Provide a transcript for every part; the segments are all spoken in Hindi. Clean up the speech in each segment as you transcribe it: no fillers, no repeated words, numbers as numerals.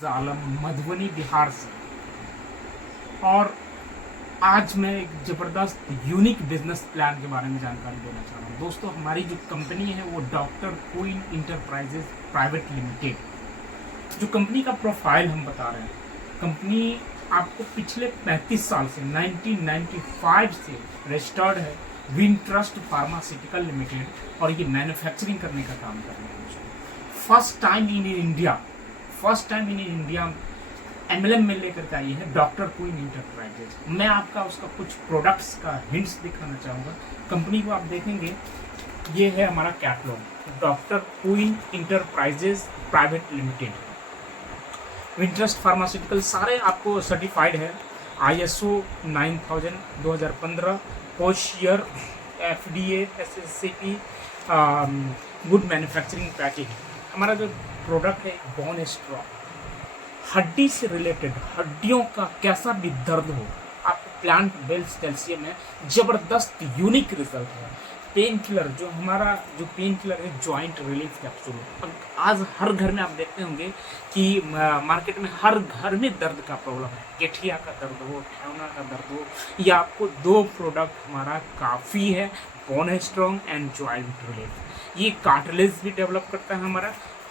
आलम मधुबनी बिहार से। और आज मैं एक ज़बरदस्त यूनिक बिजनेस प्लान के बारे में जानकारी देना चाह रहा हूँ। दोस्तों, हमारी जो कंपनी है वो doctor queen enterprises private limited. जो कंपनी का प्रोफाइल हम बता रहे हैं, कंपनी आपको पिछले 35 साल से 1995 से रजिस्टर्ड है विनट्रस्ट फार्मास्यूटिकल लिमिटेड, और ये मैन्युफैक्चरिंग करने का काम कर रहे हैं। First time in India MLM में लेकर के आई है डॉक्टर क्वीन इंटरप्राइजेज। मैं आपका उसका कुछ प्रोडक्ट्स का हिंट्स दिखाना चाहूँगा। कंपनी को आप देखेंगे, ये है हमारा catalogue, doctor queen enterprises private limited, Wintrust pharmaceutical, सारे आपको सर्टिफाइड है ISO 9000 2015, कोशियर, FDA, SSCP, good manufacturing package. हमारा जो प्रोडक्ट है बोन स्ट्रॉ, हड्डी से रिलेटेड, हड्डियों का कैसा भी दर्द हो, आपको प्लांट बेल्स कैल्शियम है, जबरदस्त यूनिक रिजल्ट है। पेन किलर, जो पेन किलर है जॉइंट रिलीफ कैप्सूल। आज हर घर में आप देखते होंगे कि मार्केट में हर घर में दर्द का प्रॉब्लम है, गठिया का दर्द हो, ठेवना का दर्द हो, या आपको दो प्रोडक्ट हमारा काफ़ी है, bone strong and joint relief. ये कार्टिलेज भी डेवलप करता है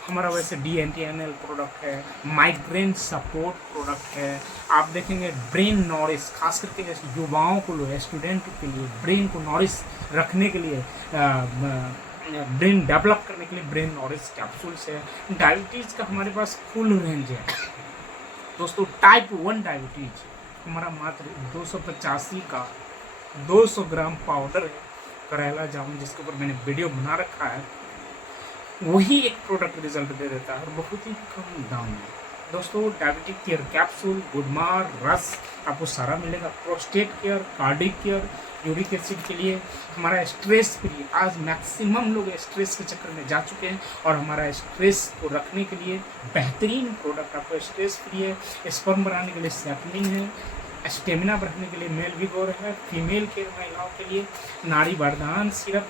हमारा वैसे DNTNL प्रोडक्ट है, माइग्रेन सपोर्ट प्रोडक्ट है। आप देखेंगे ब्रेन नॉरिश, खास करके जैसे युवाओं को लो, स्टूडेंट के लिए ब्रेन को नॉरिश रखने के लिए, ब्रेन डेवलप करने के लिए ब्रेन नॉरिश कैप्सूल्स है। डायबिटीज़ का हमारे पास फुल रेंज है दोस्तों। टाइप 1 डायबिटीज हमारा मात्र 285 का 200 ग्राम पाउडर है, करेला जामुन, जिसके ऊपर मैंने वीडियो बना रखा है, वही एक प्रोडक्ट रिजल्ट दे देता है और बहुत ही कम दाम में। दोस्तों, डायबिटिक केयर कैप्सूल, गुडमार, रस आपको सारा मिलेगा। Prostate care, cardiac care, uric acid के लिए हमारा स्ट्रेस फ्री। आज मैक्सिमम लोग स्ट्रेस के चक्कर में जा चुके हैं, और हमारा स्ट्रेस को रखने के लिए बेहतरीन प्रोडक्ट आपको स्ट्रेस फ्री है। स्पर्म बनाने के लिए सैपलिंग है, स्टेमिना बढ़ाने के लिए मेल विगोर है, फीमेल केयर महिलाओं के लिए नारी वरदान सिरप।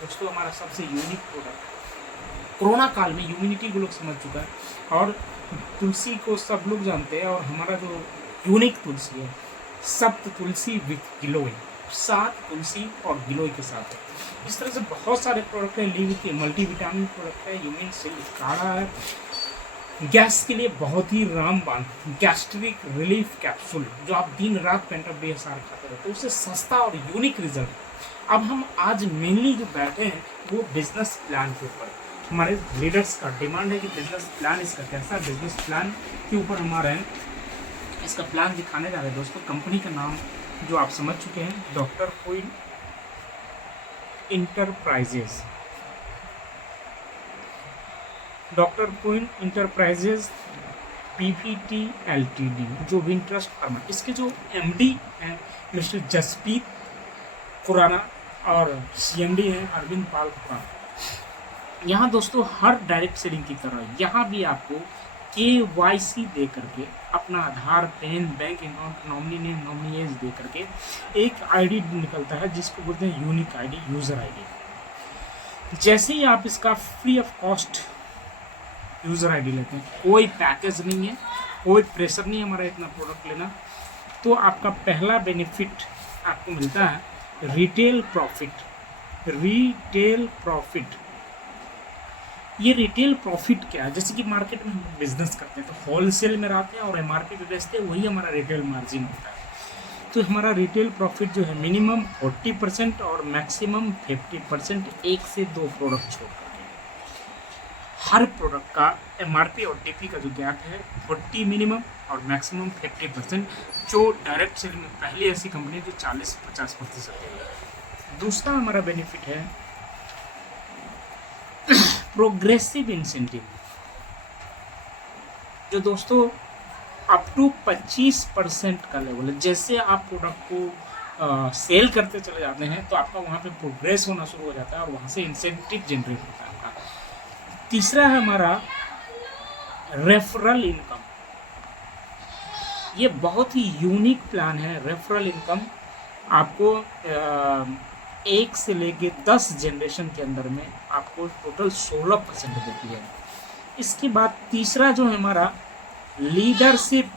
दोस्तों, हमारा सबसे यूनिक प्रोडक्ट कोरोना काल में इम्यूनिटी को लोग समझ चुका है, और तुलसी को सब लोग जानते हैं, और हमारा जो यूनिक तुलसी है, सप्त तुलसी विथ गिलोय, 7 तुलसी और गिलोय के साथ है। इस तरह से बहुत सारे प्रोडक्ट है। लीव के मल्टीविटामिन प्रोडक्ट है, यूमिन सिल्क काढ़ा है, गैस के लिए बहुत ही रामबाण गैस्ट्रिक रिलीफ कैप्सूल, जो आप दिन रात पेंटर बेहसार खाते रहते हैं, उससे सस्ता और यूनिक रिजल्ट। अब हम आज मेनली जो बैठे हैं वो बिजनेस प्लान के ऊपर। हमारे लीडर्स का डिमांड है कि बिजनेस प्लान इसका कैसा, बिजनेस प्लान के ऊपर हमारा इसका प्लान दिखाने जा रहे हैं। दोस्तों, कंपनी का नाम जो आप समझ चुके हैं, doctor queen enterprises, doctor queen enterprises PVT LTD, जो विनट्रस्ट फार्मा, इसके जो MD हैं मिस्टर जसप्रीत खुराना, और CMD हैं अरविंद पाल खुराना। यहाँ दोस्तों, हर डायरेक्ट सेलिंग की तरह यहाँ भी आपको KYC दे करके, अपना Aadhaar, PAN, bank account, nominee name, nominee age दे करके एक ID निकलता है, जिसको बोलते हैं यूनिक ID, यूज़र ID। जैसे ही आप इसका free of cost user ID लेते हैं, कोई पैकेज नहीं है, कोई प्रेशर नहीं है हमारा इतना प्रोडक्ट लेना, तो आपका पहला बेनिफिट आपको मिलता है रिटेल प्रॉफिट। ये रिटेल प्रॉफिट क्या है? जैसे कि मार्केट में हम बिजनेस करते हैं तो होलसेल में रहते हैं और MRP पे बेचते हैं, वही हमारा रिटेल मार्जिन होता है। तो हमारा रिटेल प्रॉफिट जो है मिनिमम 40% और मैक्सिमम 50%, 1 से 2 प्रोडक्ट छोड़ करके। हर प्रोडक्ट का MRP और DP का जो गैप है 40 मिनिमम और मैक्सिमम 50%, जो डायरेक्ट सेल में पहली ऐसी कंपनी है जो 40-50% है। दूसरा हमारा बेनिफिट है प्रोग्रेसिव इंसेंटिव, जो दोस्तों अप टू 25% का लेवल है। जैसे आप प्रोडक्ट को सेल करते चले जाते हैं तो आपका वहाँ पे प्रोग्रेस होना शुरू हो जाता है, और वहाँ से इंसेंटिव जनरेट होता है आपका। तीसरा है हमारा रेफरल इनकम। ये बहुत ही यूनिक प्लान है। रेफरल इनकम आपको 1 से लेके 10 जनरेशन के अंदर में आपको टोटल 16% देती है। इसके बाद तीसरा जो है हमारा लीडरशिप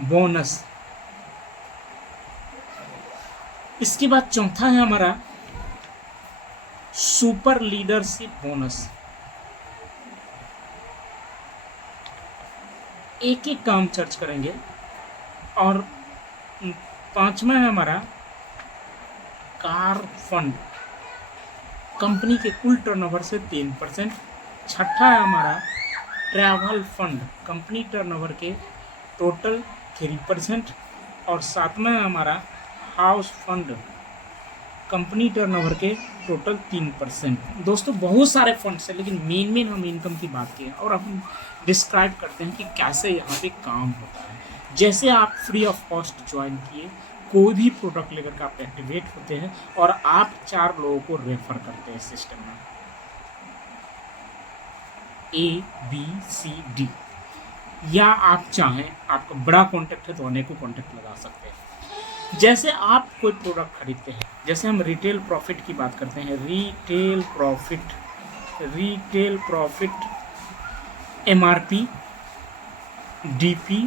बोनस। इसके बाद चौथा है हमारा सुपर लीडरशिप बोनस। एक एक काम चर्च करेंगे। और पांचवा है हमारा कार फंड, कंपनी के कुल टर्नओवर से 3%। छठा है हमारा ट्रैवल फंड, कंपनी टर्नओवर के टोटल 3%। और सातवां है हमारा हाउस फंड, कंपनी टर्नओवर के टोटल 3%। दोस्तों बहुत सारे फंड्स हैं, लेकिन मेन हम इनकम की बात की है और हम डिस्क्राइब करते हैं कि कैसे यहाँ पे काम होता है। जैसे आप फ्री ऑफ कॉस्ट ज्वाइन किए, कोई भी प्रोडक्ट लेकर के आप एक्टिवेट होते हैं और आप 4 लोगों को रेफर करते हैं सिस्टम में, ABCD। या आप चाहें, आपका बड़ा कॉन्टैक्ट है तो अनेकों कॉन्टैक्ट लगा सकते हैं। जैसे आप कोई प्रोडक्ट खरीदते हैं, जैसे हम रिटेल प्रॉफिट की बात करते हैं, रिटेल प्रॉफिट MRP, DP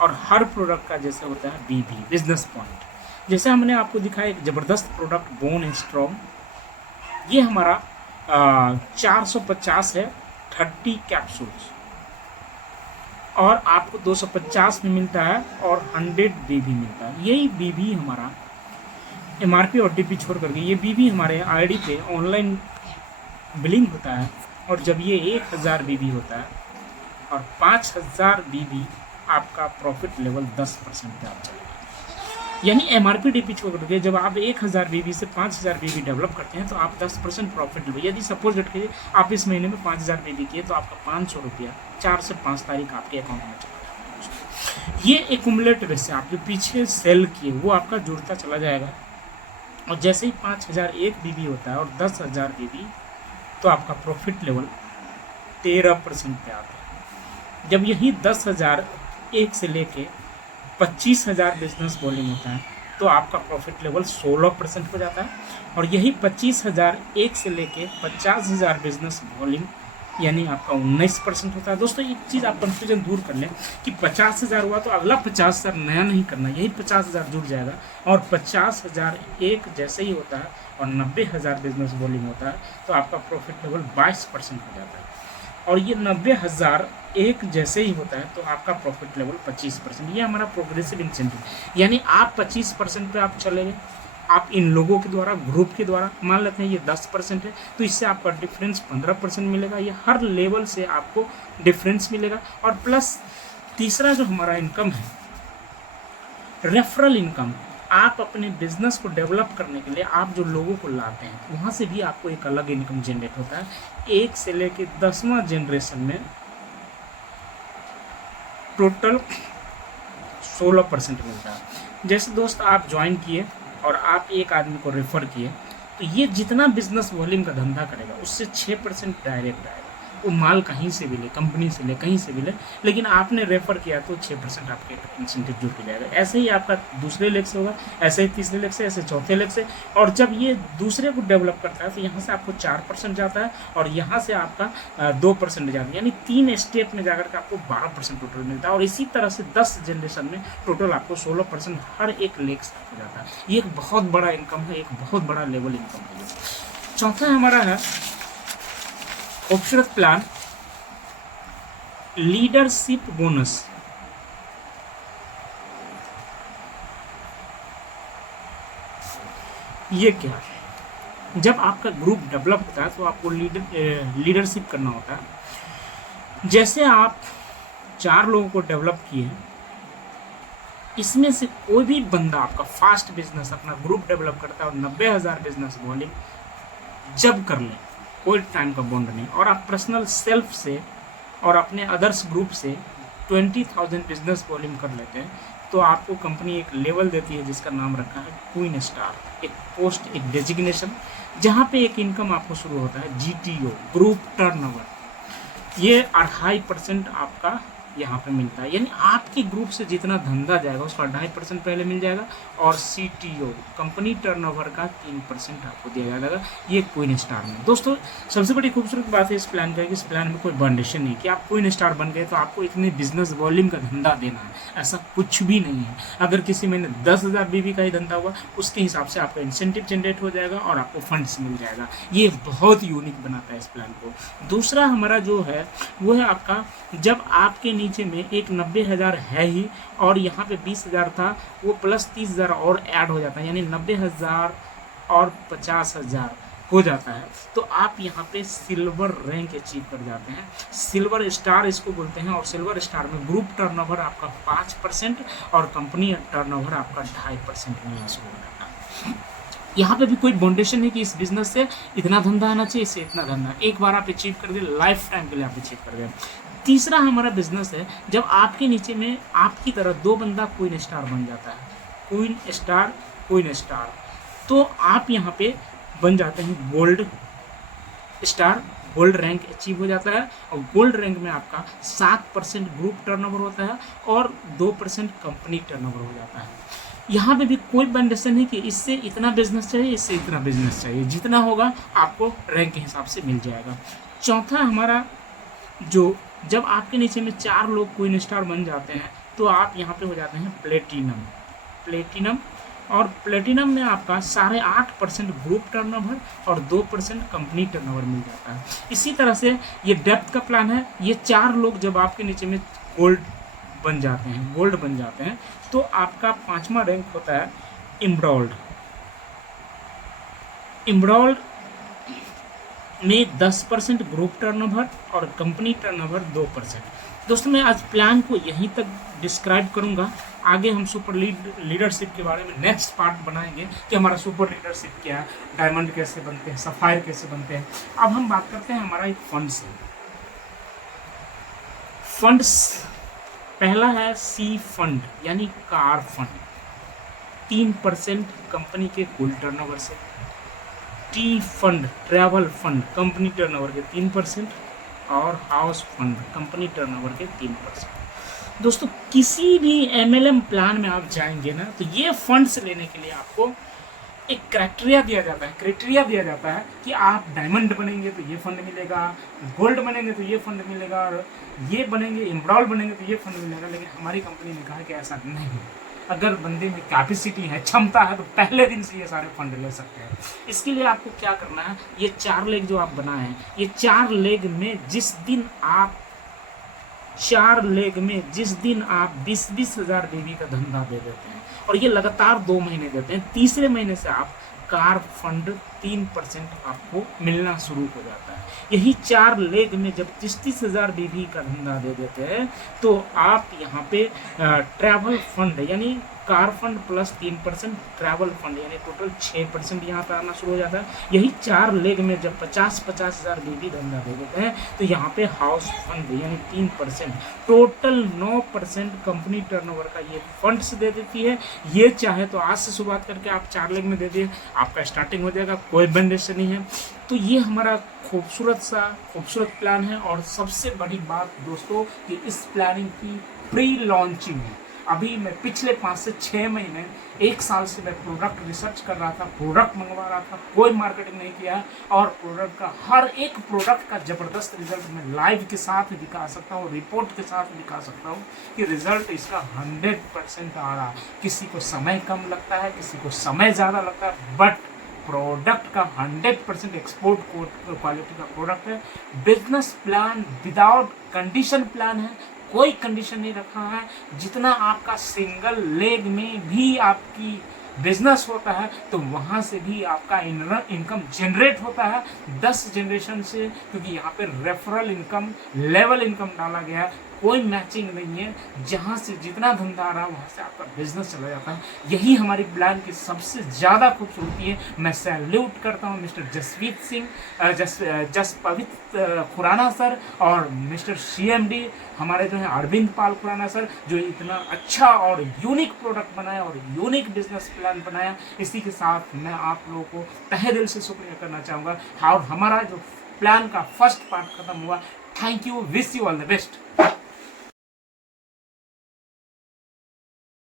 और हर प्रोडक्ट का जैसे होता है BB, बिजनेस पॉइंट। जैसे हमने आपको दिखाया एक ज़बरदस्त प्रोडक्ट बोन स्ट्रॉन्ग, ये हमारा 450 है, 30 कैप्सूल्स, और आपको 250 में मिलता है और 100 BB मिलता है। यही BB हमारा MRP और DP छोड़ करके ये BB हमारे ID पे ऑनलाइन बिलिंग होता है। और जब ये 1000 BB होता है और 5000 BB आपका प्रॉफिट लेवल 10% पे आप चलेगा। यानी MRP DP छोड़ करके जब आप 1000 BB से 5000 BB डेवलप करते हैं तो आप 10% प्रॉफिट लेवल। यदि सपोज कीजिए आप इस महीने में 5000 BB किए तो आपका 500 रुपया 4 से 5 तारीख आपके अकाउंट में चला जाएगा। ये एक्यूमुलेटिव से आप जो पीछे सेल किए वो आपका जुड़ता चला जाएगा। और जैसे ही 5001 BB होता है और 10,000 BB तो आपका प्रॉफिट लेवल 13% पे आता है। जब यही 10,001 से लेके 25,000 बिजनेस वॉल्यूम होता है तो आपका प्रॉफिट लेवल 16% हो जाता है। और यही 25,001 से लेके 50,000 बिजनेस वॉल्यूम यानी आपका 19% होता है। दोस्तों एक चीज़ आप कंफ्यूजन दूर कर लें कि 50,000 हुआ तो अगला 50,000 नया नहीं करना, यही 50,000 जुड़ जाएगा। और 50,001 जैसे ही होता है और 90,000 बिजनेस वॉल्यूम होता है तो आपका प्रॉफिट लेवल 22% हो जाता है। और ये 90,001 जैसे ही होता है तो आपका प्रॉफिट लेवल 25%। ये हमारा प्रोग्रेसिव इंसेंटिव, यानी आप 25% पे आप चलेंगे। आप इन लोगों के द्वारा, ग्रुप के द्वारा, मान लेते हैं ये 10% है तो इससे आपका डिफरेंस 15% मिलेगा। ये हर लेवल से आपको डिफरेंस मिलेगा। और प्लस तीसरा जो हमारा इनकम है, रेफरल इनकम। आप अपने बिजनेस को डेवलप करने के लिए आप जो लोगों को लाते हैं वहाँ से भी आपको एक अलग इनकम जनरेट होता है। 1 से लेके 10वां जनरेशन में टोटल 16% मिलता है। जैसे दोस्त आप ज्वाइन किए और आप एक आदमी को रेफर किए तो ये जितना बिजनेस वॉल्यूम का धंधा करेगा उससे 6% डायरेक्ट आएगा। वो माल कहीं से भी ले, कंपनी से ले, कहीं से भी ले, लेकिन आपने रेफर किया तो 6% आपके इंसेंटिव जुड़ के जाएगा। ऐसे ही आपका दूसरे लेग से होगा, ऐसे ही तीसरे लेग से, ऐसे चौथे लेग से। और जब ये दूसरे को डेवलप करता है तो यहाँ से आपको 4% जाता है और यहाँ से आपका 2% जाता है। यानी 3 स्टेप में जाकर के आपको 12% टोटल मिलता है। और इसी तरह से 10 जनरेशन में टोटल आपको 16% हर एक लेग से हो जाता है। ये एक बहुत बड़ा इनकम है, एक बहुत बड़ा लेवल इनकम है। चौथा हमारा है खूबसूरत प्लान, लीडरशिप बोनस। ये क्या है? जब आपका ग्रुप डेवलप होता है तो आपको लीडरशिप करना होता है। जैसे आप 4 लोगों को डेवलप किए, इसमें से कोई भी बंदा आपका फास्ट बिजनेस अपना ग्रुप डेवलप करता है और 90,000 बिजनेस वॉल्यूम जब कर ले, कोई टाइम का बॉन्ड नहीं, और आप पर्सनल सेल्फ से और अपने अदर्स ग्रुप से 20,000 बिजनेस वॉल्यूम कर लेते हैं तो आपको कंपनी एक लेवल देती है जिसका नाम रखा है क्वीन स्टार, एक पोस्ट, एक डेजिग्नेशन, जहाँ पे एक इनकम आपको शुरू होता है GTO, ग्रुप टर्नओवर। ये 2.5% आपका यहाँ पे मिलता है। यानी आपके ग्रुप से जितना धंधा जाएगा उसका 2.5% पहले मिल जाएगा, और CTO कंपनी टर्नओवर का 3% आपको दिया जाएगा, ये क्वीन स्टार में। दोस्तों सबसे बड़ी खूबसूरत बात है इस प्लान का कि इस प्लान में कोई बाउंडेशन नहीं कि आप क्वीन स्टार बन गए तो आपको इतने बिजनेस वॉल्यूम का धंधा देना है, ऐसा कुछ भी नहीं है। अगर किसी महीने 10,000 BV का ही धंधा हुआ उसके हिसाब से आपका इंसेंटिव जनरेट हो जाएगा और आपको फंड्स मिल जाएगा। ये बहुत यूनिक बनाता है इस प्लान को। दूसरा हमारा जो है वो है आपका, जब आपके नीचे में एक 90,000 है ही और यहाँ पे 20,000 था, वो प्लस 30,000 और ऐड हो जाता है, यानी 90,000 और 50,000 हो जाता है, तो आप यहाँ पे सिल्वर रैंक अचीव कर जाते हैं। सिल्वर स्टार इसको बोलते हैं, और सिल्वर स्टार में ग्रुप टर्नओवर आपका 5% और कंपनी टर्नओवर आपका 2.5% मिलना शुरू हो जाता है। यहाँ पे भी कोई बाउंडेशन है कि इस बिजनेस से इतना धंधा आना चाहिए, इससे इतना धंधा, एक बार आप अचीव कर दिए, लाइफ टाइम के लिए आप अचीव कर गए। तीसरा हमारा बिजनेस है, जब आपके नीचे में आपकी तरह 2 बंदा क्वीन स्टार बन जाता है, क्वीन स्टार, तो आप यहाँ पे बन जाते हैं gold star, gold rank achieve हो जाता है, और गोल्ड रैंक में आपका 7% ग्रुप टर्नओवर होता है और 2% कंपनी टर्नओवर हो जाता है। यहाँ पे भी कोई बाउंडेशन नहीं कि इससे इतना बिजनेस चाहिए, इससे इतना बिजनेस चाहिए, जितना होगा आपको रैंक के हिसाब से मिल जाएगा। चौथा हमारा जो, जब आपके नीचे में 4 लोग क्वीन स्टार बन जाते हैं तो आप यहाँ पे हो जाते हैं प्लेटिनम, और प्लेटिनम में आपका 8.5% ग्रुप टर्नओवर और 2% कंपनी टर्नओवर मिल जाता है। इसी तरह से ये डेप्थ का प्लान है, ये 4 लोग जब आपके नीचे में गोल्ड बन जाते हैं तो आपका 5वां रैंक होता है इम्ब्रॉल्ड में 10% ग्रुप टर्नओवर और कंपनी टर्नओवर 2%। दोस्तों मैं आज प्लान को यहीं तक डिस्क्राइब करूंगा, आगे हम सुपर लीडरशिप के बारे में नेक्स्ट पार्ट बनाएंगे कि हमारा सुपर लीडरशिप क्या है, डायमंड कैसे बनते हैं, सफायर कैसे बनते हैं। अब हम बात करते हैं हमारा एक फंड्स। पहला है सी फंड यानी कार फंड, 3% कंपनी के कुल टर्नओवर से। T fund travel fund company turnover के 3% और हाउस फंड कंपनी टर्नओवर के 3%। दोस्तों किसी भी MLM प्लान में आप जाएंगे ना तो ये फंड्स लेने के लिए आपको एक क्राइटेरिया दिया जाता है कि आप डायमंड बनेंगे तो ये फंड मिलेगा, गोल्ड बनेंगे तो ये फंड मिलेगा, और ये बनेंगे एम्ब्रॉयड बनेंगे तो ये फंड मिलेगा। लेकिन हमारी कंपनी ने कहा कि ऐसा नहीं है, अगर बंदे में कैपेसिटी है, क्षमता है, तो पहले दिन से ये सारे फंड ले सकते हैं। इसके लिए आपको क्या करना है, ये 4 लेग जो आप बनाए हैं, ये 4 लेग में जिस दिन आप 20-20 हज़ार BV का धंधा दे देते हैं और ये लगातार 2 महीने देते हैं, तीसरे महीने से आप कार फंड 3% आपको मिलना शुरू हो जाता है। यही 4 लेग में जब 30-30 हज़ार BV का धंधा दे देते हैं तो आप यहाँ पे ट्रैवल फंड यानी car fund plus 3% travel fund यानी टोटल 6% यहाँ पे आना शुरू हो जाता है। यही 4 लेग में जब 50-50 हज़ार BV धंधा दे देते हैं तो यहाँ पे हाउस फंड यानी 3%, टोटल 9% कंपनी टर्नओवर का ये फंड्स दे देती है। ये चाहे तो आज से शुरुआत करके आप 4 लेग में दे दिए, आपका स्टार्टिंग हो जाएगा, कोई बाउंडेशन नहीं है। तो ये हमारा खूबसूरत प्लान है। और सबसे बड़ी बात दोस्तों कि इस प्लानिंग की प्री लॉन्चिंग है। अभी मैं पिछले 5 से 6 महीने 1 साल से मैं प्रोडक्ट रिसर्च कर रहा था, प्रोडक्ट मंगवा रहा था, कोई मार्केटिंग नहीं किया, और प्रोडक्ट का हर एक प्रोडक्ट का ज़बरदस्त रिजल्ट मैं लाइव के साथ दिखा सकता हूँ, रिपोर्ट के साथ दिखा सकता हूँ कि रिजल्ट इसका 100% आ रहा है। किसी को समय कम लगता है, किसी को समय ज़्यादा लगता है, बट प्रोडक्ट का 100% एक्सपोर्ट क्वालिटी का प्रोडक्ट है। Business plan without condition plan है, कोई कंडीशन नहीं रखा है। जितना आपका सिंगल लेग में भी आपकी बिजनेस होता है तो वहाँ से भी आपका इनकम जनरेट होता है 10 जनरेशन से, क्योंकि यहाँ पे रेफरल इनकम, लेवल इनकम डाला गया है। कोई मैचिंग नहीं है, जहाँ से जितना धंधा आ रहा है वहाँ से आपका बिजनेस चला जाता है। यही हमारी प्लान की सबसे ज़्यादा खूबसूरती है। मैं सैल्यूट करता हूँ मिस्टर जसवीत सिंह, जसपवित खुराना सर और मिस्टर CMD हमारे जो है अरविंद पाल खुराना सर, जो इतना अच्छा और यूनिक प्रोडक्ट बनाया और यूनिक बिजनेस प्लान बनाया। इसी के साथ मैं आप लोगों को तहे दिल से शुक्रिया करना चाहूँगा। और हमारा जो प्लान का फर्स्ट पार्ट खत्म हुआ। Thank you, wish you all the best.